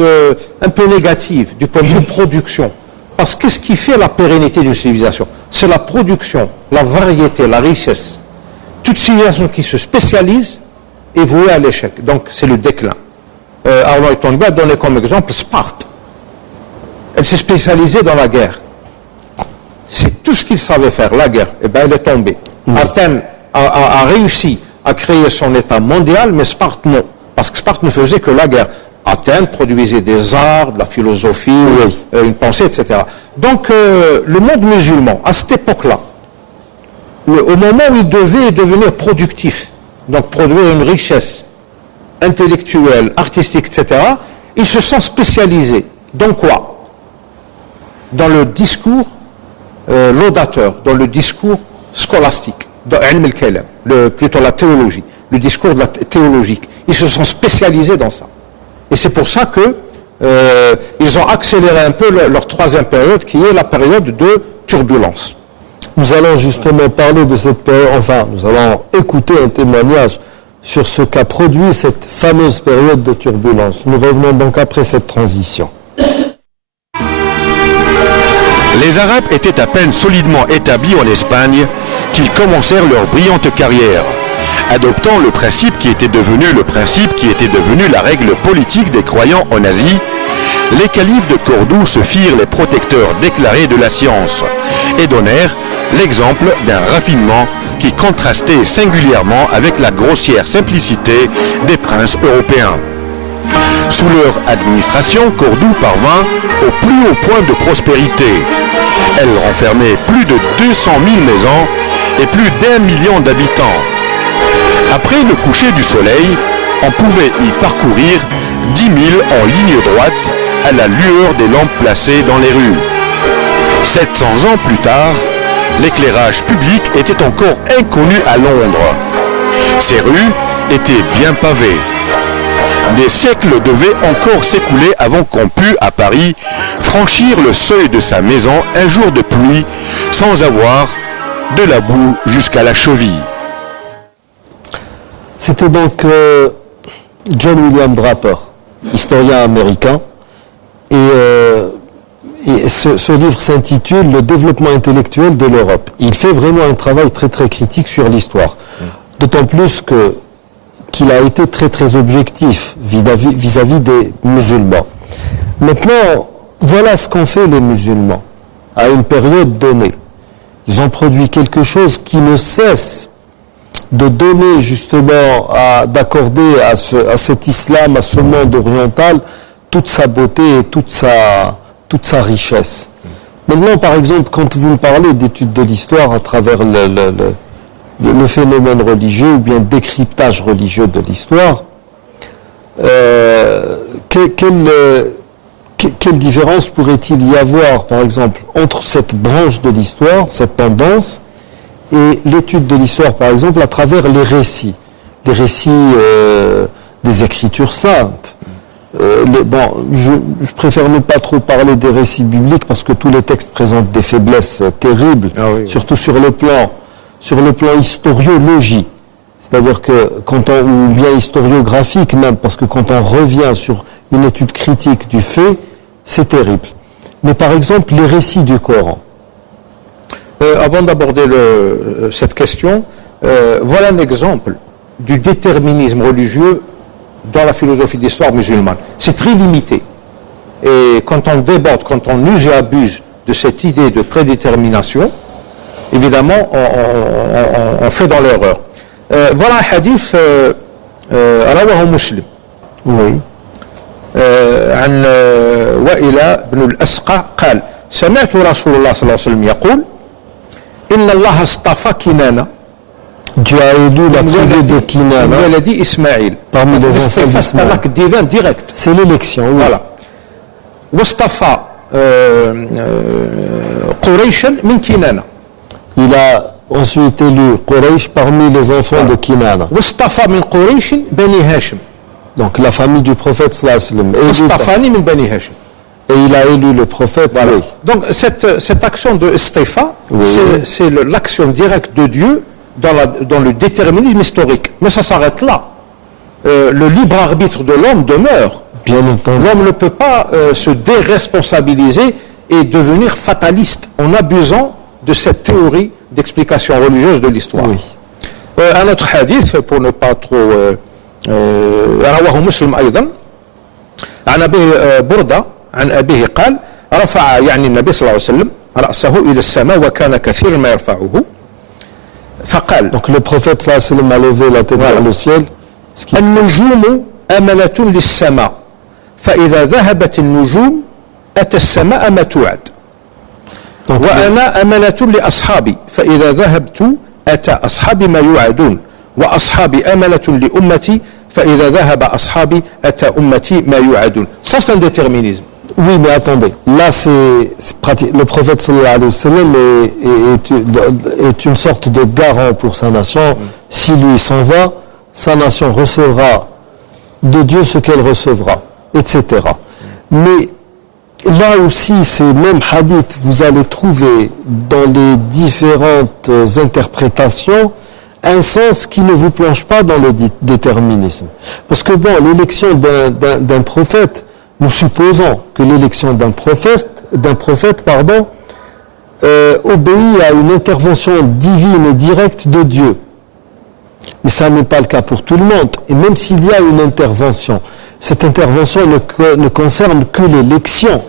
un peu négative du point de vue production. Parce que qu'est-ce qui fait la pérennité d'une civilisation? C'est la production, la variété, la richesse. Toute civilisation qui se spécialise est vouée à l'échec. Donc c'est le déclin. Arnaud Tonga a donné comme exemple Sparte. Elle s'est spécialisée dans la guerre. C'est tout ce qu'il savait faire, la guerre. Eh bien, elle est tombée. Athènes a réussi à créer son État mondial, mais Sparte non. Parce que Sparte ne faisait que la guerre. Athènes produisait des arts, de la philosophie, une pensée, etc. Donc, le monde musulman, à cette époque-là, au moment où il devait devenir productif, donc produire une richesse intellectuelle, artistique, etc., il se sent spécialisé. Dans quoi? Dans le discours laudateur, dans le discours scolastique, dans Ilm al-Kalam, plutôt la théologie, le discours de la théologique. Ils se sont spécialisés dans ça. Et c'est pour ça que ils ont accéléré un peu leur troisième période, qui est la période de turbulence. Nous allons justement parler de cette période, enfin, nous allons écouter un témoignage sur ce qu'a produit cette fameuse période de turbulence. Nous revenons donc après cette transition. Les Arabes étaient à peine solidement établis en Espagne qu'ils commencèrent leur brillante carrière, adoptant le principe qui était devenu la règle politique des croyants en Asie. Les califes de Cordoue se firent les protecteurs déclarés de la science et donnèrent l'exemple d'un raffinement qui contrastait singulièrement avec la grossière simplicité des princes européens. Sous leur administration, Cordoue parvint au plus haut point de prospérité. Elle renfermait plus de 200 000 maisons et plus d'1 million d'habitants. Après le coucher du soleil, on pouvait y parcourir 10 000 en ligne droite à la lueur des lampes placées dans les rues. 700 ans plus tard, l'éclairage public était encore inconnu à Londres. Ces rues étaient bien pavées. Des siècles devaient encore s'écouler avant qu'on pût, à Paris, franchir le seuil de sa maison un jour de pluie sans avoir de la boue jusqu'à la cheville. C'était donc John William Draper, historien américain, et ce livre s'intitule « Le développement intellectuel de l'Europe ». Il fait vraiment un travail très très critique sur l'histoire, d'autant plus qu'il a été très très objectif vis-à-vis des musulmans. Maintenant, voilà ce qu'ont fait les musulmans à une période donnée. Ils ont produit quelque chose qui ne cesse de donner justement, d'accorder à cet islam, à ce monde oriental, toute sa beauté et toute sa richesse. Maintenant, par exemple, quand vous me parlez d'études de l'histoire à travers le phénomène religieux ou bien décryptage religieux de l'histoire, quelle différence pourrait-il y avoir, par exemple, entre cette branche de l'histoire, cette tendance, et l'étude de l'histoire, par exemple, à travers les récits des Écritures saintes. Je préfère ne pas trop parler des récits bibliques parce que tous les textes présentent des faiblesses terribles, surtout sur le plan historiologique. C'est-à-dire que ou bien historiographique même, parce que quand on revient sur une étude critique du fait, c'est terrible. Mais par exemple, les récits du Coran. Avant d'aborder cette question, voilà un exemple du déterminisme religieux dans la philosophie d'histoire musulmane. C'est très limité. Et quand on déborde, quand on use et abuse de cette idée de prédétermination, évidemment, on fait dans l'erreur. Voilà un hadith رواه مسلم عن وائل بن الأسقع قال سمعت رسول الله صلى الله عليه وسلم يقول إن الله اصطفى كنانة Dieu a élu la tribu de Kinana من ولد إسماعيل parmi les enfants C'est un d'Ismaël. acte divin direct. C'est l'élection, oui. Voilà. واصطفى قريشا من كنانة Il a ensuite élu Quraysh parmi les enfants de Kinana. واصطفى من قريش بني هاشم Donc la famille du prophète sallallahu alayhi wa sallam. Élu par- واصطفاني من بني هاشم. Et il a élu le prophète, Voilà. oui. Donc cette action de Istifa, Oui. c'est l'action directe de Dieu dans le déterminisme historique. Mais ça s'arrête là. Le libre arbitre de l'homme demeure. Bien entendu. L'homme ne peut pas se déresponsabiliser et devenir fataliste en abusant de cette théorie d'explication religieuse de l'histoire. Oui. Un autre hadith, pour ne pas trop... رواه مسلم أيضا عن أبي بردة عن أبيه قال رفع يعني النبي صلى الله عليه وسلم رأسه إلى السماء وكان كثير ما يرفعه فقال Donc le prophète sallallahu alayhi wa sallam a levé la tête Voilà. vers le ciel. Ce qui النجوم أملة للسماء فإذا ذهبت النجوم أتى السماء ما توعد Donc, وأنا أمنة لأصحابي فإذا ذهبت أتى أصحابي ما يوعدون وأصحابي أمنة لأمتي فإذا ذهب أصحابي أتى أمتي ما يوعدون. Ça c'est un déterminisme. Oui, mais attendez. Là, c'est pratique. Le prophète sallallahu alayhi wa sallam est une sorte de garant pour sa nation. Si lui s'en va, sa nation recevra de Dieu ce qu'elle recevra, etc. Mais là aussi, ces mêmes hadiths, vous allez trouver dans les différentes interprétations un sens qui ne vous plonge pas dans le déterminisme. Parce que bon, l'élection d'un prophète, nous supposons que l'élection d'un prophète, obéit à une intervention divine et directe de Dieu. Mais ça n'est pas le cas pour tout le monde. Et même s'il y a une intervention, cette intervention ne concerne que l'élection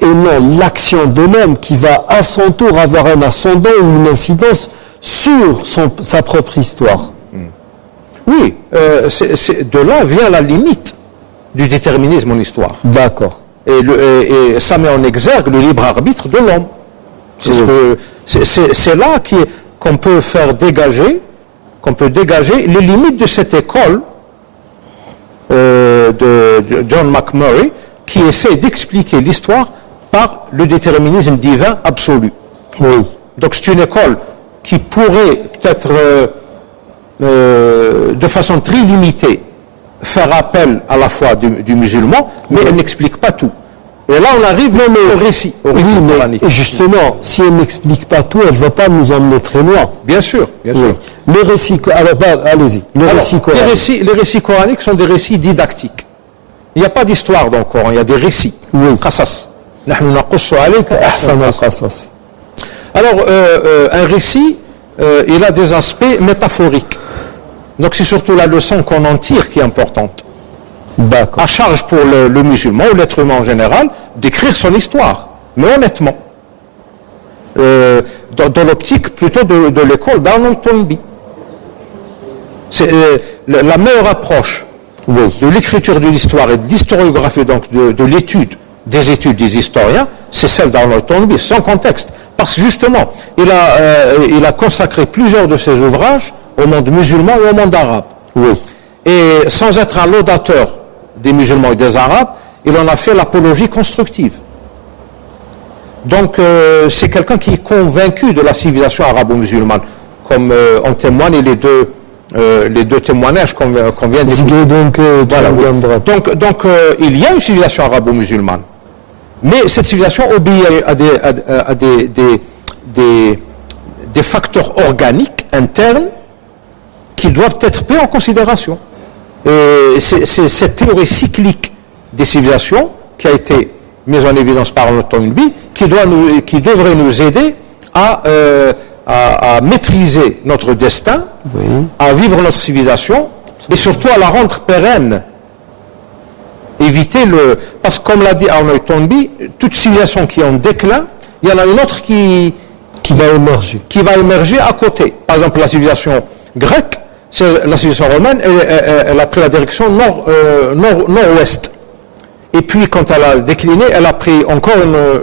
et non l'action de l'homme qui va à son tour avoir un ascendant ou une incidence sur sa propre histoire. Oui, de là vient la limite du déterminisme en histoire. D'accord. Et ça met en exergue le libre arbitre de l'homme. C'est là qu'on peut dégager les limites de cette école de John McMurray qui essaie d'expliquer l'histoire par le déterminisme divin absolu. Oui. Donc c'est une école qui pourrait peut-être de façon très limitée faire appel à la foi du musulman, mais elle n'explique pas tout. Et là on arrive au récit Oui, coranique. mais justement, si elle n'explique pas tout, elle ne va pas nous emmener très loin. Bien sûr, bien sûr. Oui. Le récit, alors allez-y, récit coranique. Les récits coraniques sont des récits didactiques. Il n'y a pas d'histoire dans le Coran, il y a des récits. Oui. Qasas. Nahnu naqussu alayka ahsana al-qasas. Alors, un récit, il a des aspects métaphoriques. Donc c'est surtout la leçon qu'on en tire qui est importante. D'accord. À charge pour le musulman ou l'être humain en général d'écrire son histoire, mais honnêtement. Dans l'optique plutôt de l'école d'Arnold Toynbee. C'est la meilleure approche de l'écriture de l'histoire et de l'historiographie, donc de l'étude des études des historiens, c'est celle d'Arnold Toynbee, sans contexte. Parce que justement, il a consacré plusieurs de ses ouvrages au monde musulman ou au monde arabe. Oui. Et sans être un laudateur des musulmans et des arabes, il en a fait l'apologie constructive. Donc c'est quelqu'un qui est convaincu de la civilisation arabo-musulmane, comme en témoignent les deux témoignages qu'on vient d'écouter. Voilà, oui. Donc il y a une civilisation arabo-musulmane, mais cette civilisation obéit à des facteurs organiques internes qui doivent être pris en considération. Et c'est cette théorie cyclique des civilisations qui a été mise en évidence par Arnold Toynbee qui devrait nous aider à maîtriser notre destin Oui. à vivre notre civilisation et surtout à la rendre pérenne. Éviter le... Parce que comme l'a dit Arnold Toynbee, toute civilisation qui est en déclin, il y en a une autre qui va émerger. Qui va émerger à côté. Par exemple, la civilisation grecque, la civilisation romaine, elle a pris la direction nord-ouest. Et puis, quand elle a décliné, elle a pris encore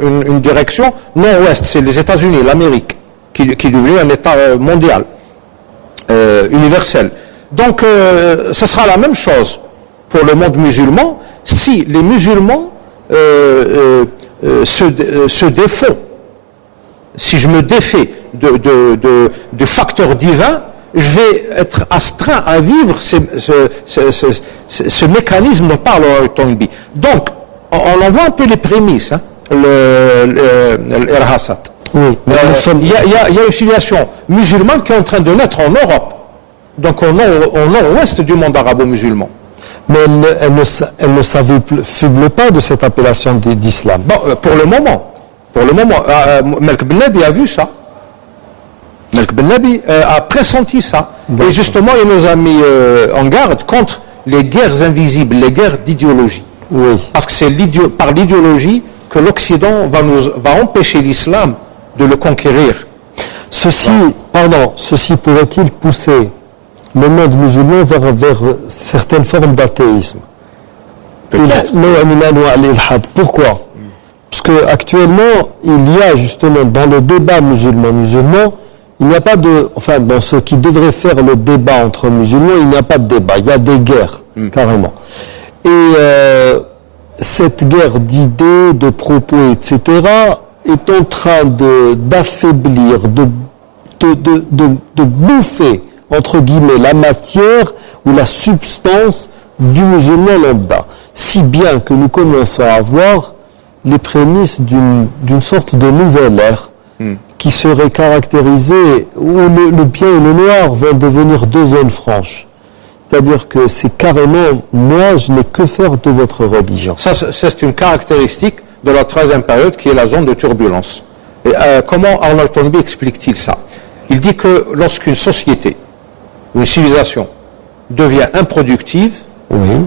une direction nord-ouest. C'est les États-Unis, l'Amérique, qui est devenu un État mondial, universel. Donc, ça sera la même chose pour le monde musulman si les musulmans se défont. Si je me défais du facteur divin, je vais être astreint à vivre ce mécanisme dont parle Toynbee. Donc, on en voit un peu les prémices, hein, l'Irhasat. Oui, il y a une civilisation musulmane qui est en train de naître en Europe, donc au nord-ouest du monde arabo-musulman. Mais elle ne s'affuble pas de cette appellation d'islam. Bon, pour le moment, Melk Ben Nabi a vu ça. Melk Ben Nabi a pressenti ça. Et justement, il nous a mis en garde contre les guerres invisibles, les guerres d'idéologie. Oui. Parce que c'est par l'idéologie que l'Occident va empêcher l'islam de le conquérir. Ceci pourrait-il pousser le monde musulman vers certaines formes d'athéisme? Pourquoi? Parce qu'actuellement, il y a justement dans le débat musulman, il n'y a pas dans ce qui devrait faire le débat entre musulmans, il n'y a pas de débat, il y a des guerres, carrément. Et cette guerre d'idées, de propos, etc., est en train d'affaiblir, de bouffer, entre guillemets, la matière ou la substance du musulman lambda. Si bien que nous commençons à avoir les prémices d'une sorte de nouvelle ère qui serait caractérisée où le bien et le noir vont devenir deux zones franches. C'est-à-dire que c'est carrément, moi, je n'ai que faire de votre religion. Ça, c'est une caractéristique de la troisième période qui est la zone de turbulence. Et, comment Arnold Toynbee explique-t-il ça? Il dit que lorsqu'une société, une civilisation devient improductive,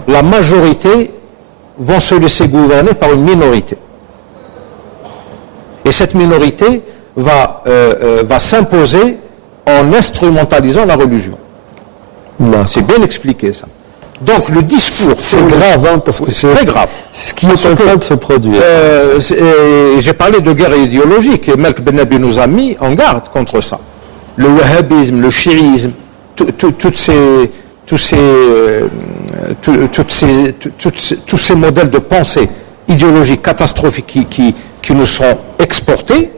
la majorité vont se laisser gouverner par une minorité. Et cette minorité va s'imposer en instrumentalisant la religion. C'est bien expliqué, ça. Donc le discours... C'est grave, hein, parce que c'est très grave. C'est ce qui est en train de se produire. J'ai parlé de guerre idéologique et Melk Ben Nabi nous a mis en garde contre ça. Le wahhabisme, le chiisme, tous ces modèles de pensée idéologique catastrophiques qui nous sont exportés,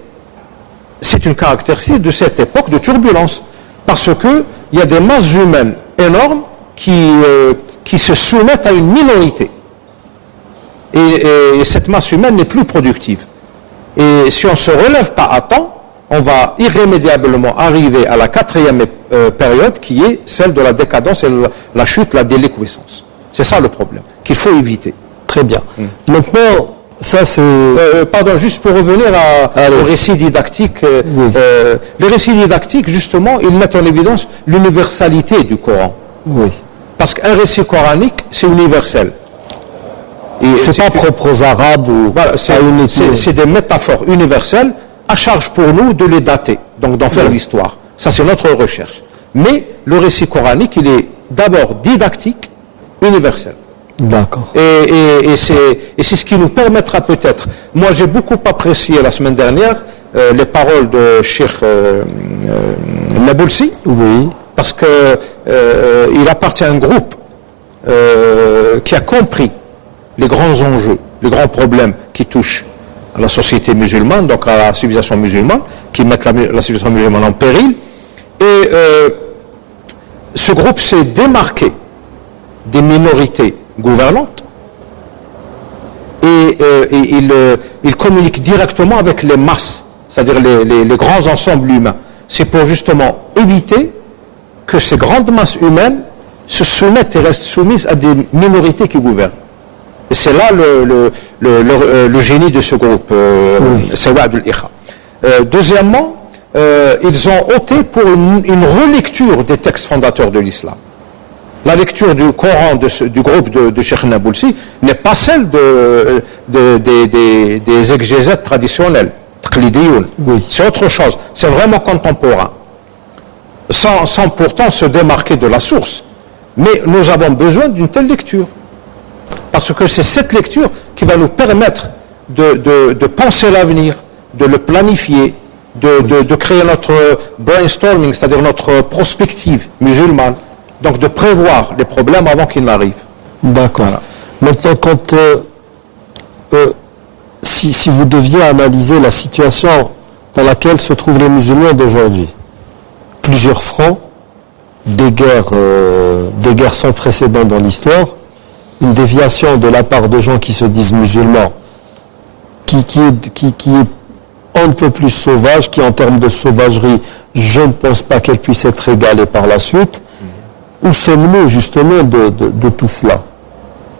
c'est une caractéristique de cette époque de turbulence. Parce qu'il y a des masses humaines énormes qui se soumettent à une minorité. Et cette masse humaine n'est plus productive. Et si on ne se relève pas à temps, on va irrémédiablement arriver à la quatrième période qui est celle de la décadence et de la chute, la déliquescence. C'est ça le problème, qu'il faut éviter. Très bien. Maintenant, ça c'est... pardon, juste pour revenir au récit didactique. Les récits didactiques, justement, ils mettent en évidence l'universalité du Coran. Oui. Parce qu'un récit coranique, c'est universel. C'est pas propre aux Arabes ou... Voilà, c'est des métaphores universelles, à charge pour nous de les dater, donc d'en faire l'histoire. Ça, c'est notre recherche. Mais le récit coranique, il est d'abord didactique, universel. D'accord. Et c'est ce qui nous permettra peut-être. Moi, j'ai beaucoup apprécié la semaine dernière les paroles de Cheikh Naboulsi. Oui. Parce que il appartient à un groupe qui a compris les grands enjeux, les grands problèmes qui touchent à la société musulmane, donc à la civilisation musulmane, qui mettent la civilisation musulmane en péril. Et ce groupe s'est démarqué des minorités gouvernantes et il communique directement avec les masses, c'est-à-dire les grands ensembles humains. C'est pour justement éviter que ces grandes masses humaines se soumettent et restent soumises à des minorités qui gouvernent. Et c'est là le génie de ce groupe, Sawad al-Ikha. Deuxièmement, ils ont opté pour une relecture des textes fondateurs de l'islam. La lecture du Coran du groupe de Cheikh Naboulsi n'est pas celle des exégètes traditionnels, taqlidiyoun. Oui. C'est autre chose, c'est vraiment contemporain, sans pourtant se démarquer de la source. Mais nous avons besoin d'une telle lecture, parce que c'est cette lecture qui va nous permettre de penser l'avenir, de le planifier, de créer notre brainstorming, c'est-à-dire notre prospective musulmane, donc de prévoir les problèmes avant qu'ils n'arrivent. D'accord. Voilà. Maintenant, quand si vous deviez analyser la situation dans laquelle se trouvent les musulmans d'aujourd'hui, plusieurs fronts, des guerres sans précédent dans l'histoire, une déviation de la part de gens qui se disent musulmans, qui est on ne peut plus sauvage, qui en termes de sauvagerie, je ne pense pas qu'elle puisse être égalée par la suite. Où sommes-nous justement de tout cela?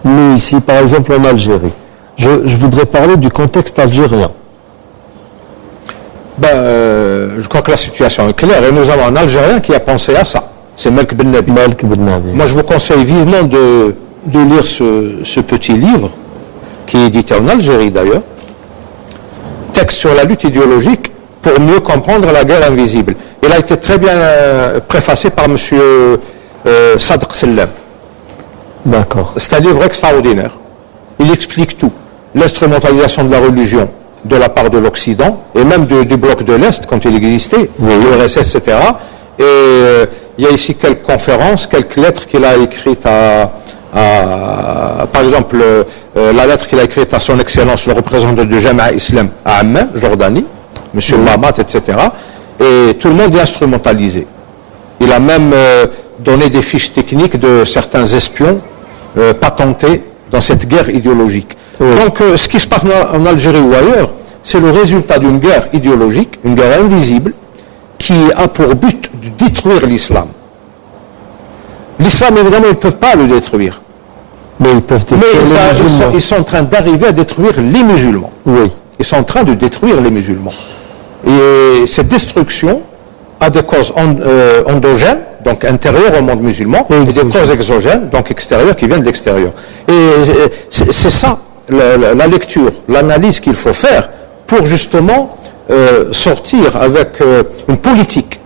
Nous ici, par exemple en Algérie. Je voudrais parler du contexte algérien. Je crois que la situation est claire, et nous avons un Algérien qui a pensé à ça. C'est Melk Ben Nabi. Melk Ben Nabi. Moi, je vous conseille vivement de lire ce petit livre, qui est édité en Algérie d'ailleurs, texte sur la lutte idéologique pour mieux comprendre la guerre invisible. Il a été très bien préfacé par M. Sadr Sellem. D'accord. C'est un livre extraordinaire. Il explique tout. L'instrumentalisation de la religion de la part de l'Occident, et même du bloc de l'Est, quand il existait, l'URSS, etc. Et il y a ici quelques conférences, quelques lettres qu'il a écrites par exemple, la lettre qu'il a écrite à son Excellence, le représentant du Jama'a Islam à Amman, Jordanie, M. Lamat, etc. Et tout le monde est instrumentalisé. Il a même donné des fiches techniques de certains espions patentés dans cette guerre idéologique. Oui. Donc, ce qui se passe en Algérie ou ailleurs, c'est le résultat d'une guerre idéologique, une guerre invisible, qui a pour but de détruire l'islam. L'islam, évidemment, ils ne peuvent pas le détruire. Mais ils peuvent détruire les musulmans. Ils sont en train d'arriver à détruire les musulmans. Oui. Ils sont en train de détruire les musulmans. Et cette destruction a des causes endogènes, donc intérieures au monde musulman, et des causes exogènes, donc extérieures, qui viennent de l'extérieur. Et c'est ça, la lecture, l'analyse qu'il faut faire pour justement sortir avec une politique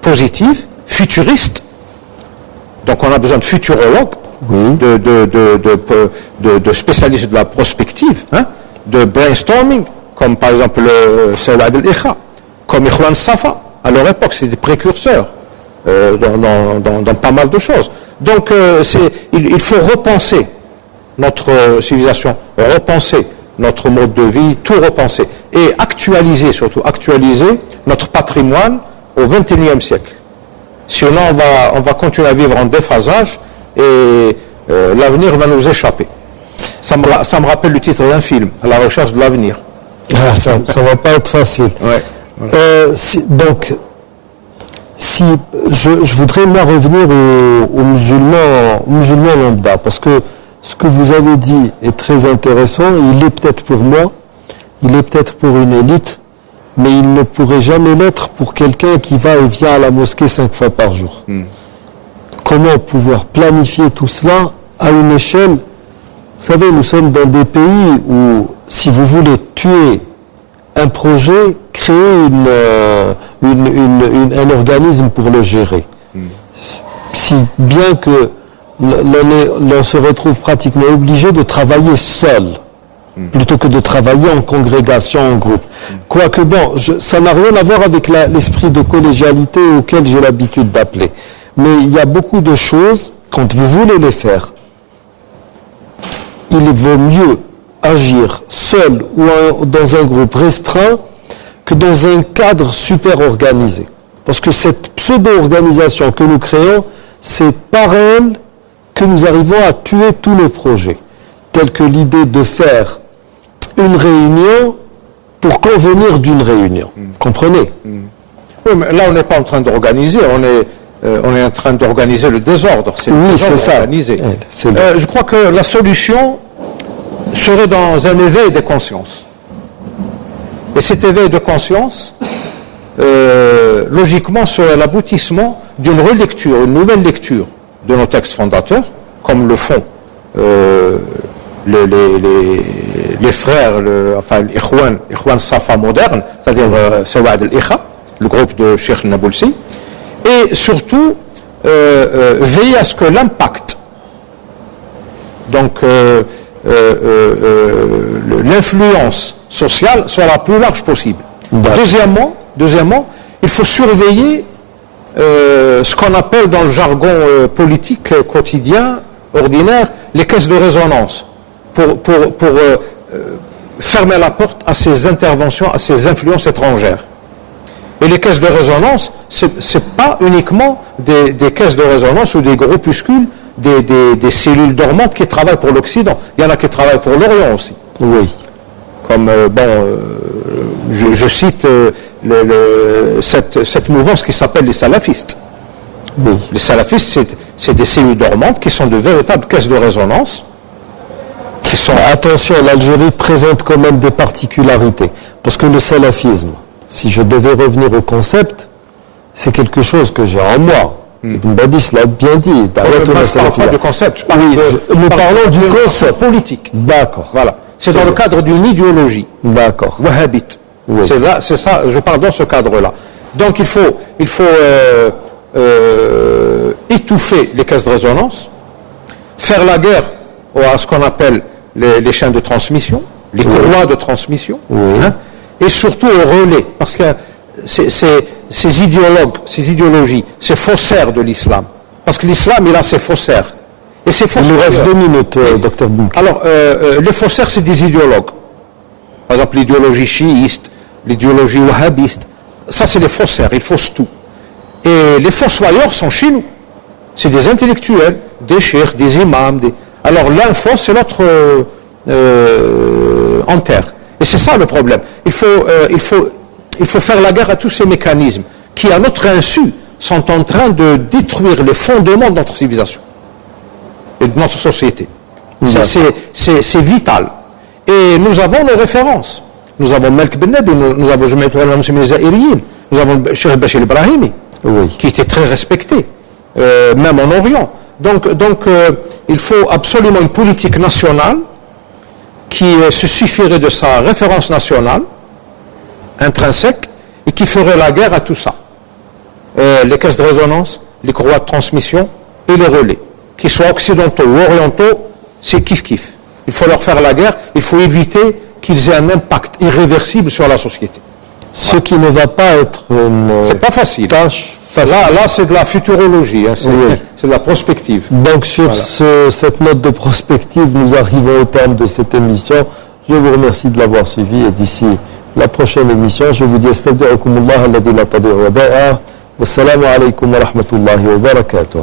positive, futuriste. Donc on a besoin de futurologues, Oui. de spécialistes de la prospective, hein, de brainstorming, comme par exemple Sawad al-Ikha, comme Ikhwan Safa. À leur époque, c'est des précurseurs dans pas mal de choses. Donc il faut repenser notre civilisation, repenser notre mode de vie, tout repenser. Et actualiser, surtout actualiser notre patrimoine au XXIe siècle. Sinon, on va continuer à vivre en déphasage et l'avenir va nous échapper. Ça me rappelle le titre d'un film, À la recherche de l'avenir. Ah, ça ne va pas être facile. Ouais. Donc, si je voudrais moi revenir aux musulmans lambda, parce que ce que vous avez dit est très intéressant. Il est peut-être pour moi, il est peut-être pour une élite, mais il ne pourrait jamais l'être pour quelqu'un qui va et vient à la mosquée 5 fois par jour. Comment pouvoir planifier tout cela à une échelle? Vous savez, nous sommes dans des pays où, si vous voulez tuer un projet, créer un organisme pour le gérer. Si bien que l'on se retrouve pratiquement obligé de travailler seul, plutôt que de travailler en congrégation, en groupe. Quoique bon, ça n'a rien à voir avec l'esprit de collégialité auquel j'ai l'habitude d'appeler. Mais il y a beaucoup de choses, quand vous voulez les faire, il vaut mieux agir seul ou dans un groupe restreint que dans un cadre super organisé. Parce que cette pseudo-organisation que nous créons, c'est par elle que nous arrivons à tuer tous nos projets. Telle que l'idée de faire une réunion pour convenir d'une réunion. Vous comprenez? Oui, mais là, on n'est pas en train d'organiser, on est en train d'organiser le désordre. Oui, c'est ça. Organisé. Je crois que la solution serait dans un éveil des consciences. Et cet éveil de conscience logiquement, serait l'aboutissement d'une relecture, une nouvelle lecture de nos textes fondateurs, comme le font les frères, enfin l'Ikhwan Safa moderne, c'est-à-dire Sawad al-Ikha, le groupe de Cheikh Naboulsi, et surtout veiller à ce que l'impact, donc l'influence sociale soit la plus large possible. Deuxièmement, il faut surveiller ce qu'on appelle dans le jargon politique quotidien, ordinaire, les caisses de résonance, pour fermer la porte à ces interventions, à ces influences étrangères. Et les caisses de résonance, c'est pas uniquement des caisses de résonance ou des groupuscules, des cellules dormantes qui travaillent pour l'Occident. Il y en a qui travaillent pour l'Orient aussi. Oui. Comme, je cite cette mouvance qui s'appelle les salafistes. Oui. Les salafistes, c'est des cellules dormantes qui sont de véritables caisses de résonance. Qui sont... Attention, l'Algérie présente quand même des particularités. Parce que le salafisme, si je devais revenir au concept, c'est quelque chose que j'ai en moi. Ibn Badis l'a bien dit. Je ne parle pas du concept, je parle nous parlons du concept politique. D'accord. Voilà. C'est dans le cadre d'une idéologie. D'accord. Wahhabite. Oui. C'est ça, je parle dans ce cadre-là. Donc il faut étouffer les caisses de résonance, faire la guerre à ce qu'on appelle les chaînes de transmission, les courroies de transmission, et surtout au relais, parce que ces idéologues, ces idéologies, ces faussaires de l'islam, parce que l'islam, il a ses faussaires. Et ces faussaires, il nous reste 2 minutes, docteur Bouk. Alors, les faussaires, c'est des idéologues. Par exemple, l'idéologie chiiste, l'idéologie wahhabiste, ça c'est les faussaires, ils faussent tout. Et les fossoyeurs sont chez nous. C'est des intellectuels, des cheikhs, des imams. Alors l'un fausse et l'autre enterre. Et c'est ça le problème. Il faut faire la guerre à tous ces mécanismes qui, à notre insu, sont en train de détruire les fondements de notre civilisation et de notre société. C'est vital. Et nous avons nos références. Nous avons Melk Ben Nebi, nous avons nous avons Cheikh Bachir Ibrahimi, qui était très respecté, même en Orient. Donc il faut absolument une politique nationale qui se suffirait de sa référence nationale, intrinsèque, et qui ferait la guerre à tout ça. Les caisses de résonance, les courroies de transmission et les relais, qu'ils soient occidentaux ou orientaux, c'est kiff-kiff. Il faut leur faire la guerre, il faut éviter qu'ils aient un impact irréversible sur la société. Ce qui ne va pas être une c'est pas facile. Tâche facile. Là c'est de la futurologie, hein, c'est de la prospective. Donc sur cette note de prospective, nous arrivons au terme de cette émission. Je vous remercie de l'avoir suivi et d'ici la prochaine émission, je vous dis astagfirukumullah alladhi la tadi'u wada'a. Wassalamu alaykum wa rahmatullahi wa barakatuh.